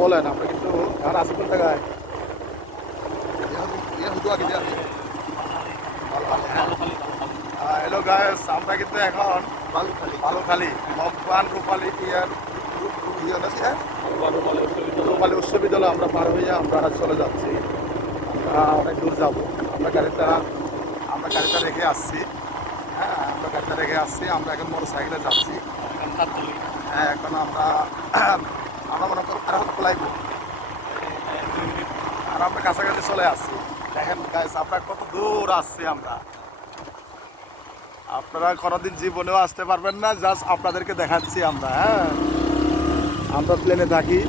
বলেন আমরা কিন্তু আর আছি কোন জায়গায়? হ্যালো গাইস আমরা কিন্তু এখন বালুখালী, ভগবান রূপালী ইয়ার ইয়ে হ্যাঁ? রূপালী উচ্চ বিদ্যালয় আমরা পার হয়ে আমরা চলে যাচ্ছি। আমরা অনেক দূর যাব। আমরা গাড়িটা আমরা গাড়িটা রেখে আসছি। হ্যাঁ আমরা গাড়িটা রেখে আসছি, আমরা এখন মোটর সাইকেলে যাচ্ছি। হ্যাঁ এখন আমরা আমরা মনে করো আর খোলাইব আর আমরা কাছাকাছি চলে আসছি। দেখেন গাইস আমরা কত দূর আসছি আমরা। আপনারা কোনোদিন জীবনেও আসতে পারবেন না জাস্ট আপনাদেরকে দেখাচ্ছি আমরা হ্যাঁ? আমরা প্লেনে থাকি,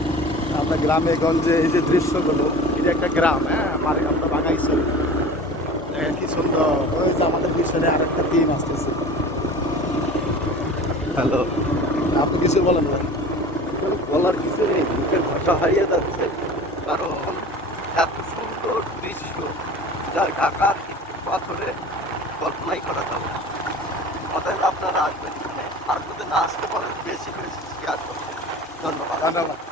আমরা গ্রামে, গঞ্জে, এই যে দৃশ্যগুলো এটা একটা গ্রাম হ্যাঁ? মানে আমরা বাঙাইছি দেখেন কি সুন্দর। ওই যে আমাদের পিছনে আরেকটা টিম আসতেছে। হ্যালো? আপনি কিছু বলেন ভাই। বলার কিছু নেই, মুখের ভাষা হারিয়ে যাচ্ছে। কারণ এত সুন্দর দৃশ্য যা ঢাকার পাথরে কল্পনাই করা যাবে। অতএব আপনারা আসবেন আর যদি না আসতে পারেন, বেশি বেশি শেয়ার করবেন। ধন্যবাদ। ধন্যবাদ।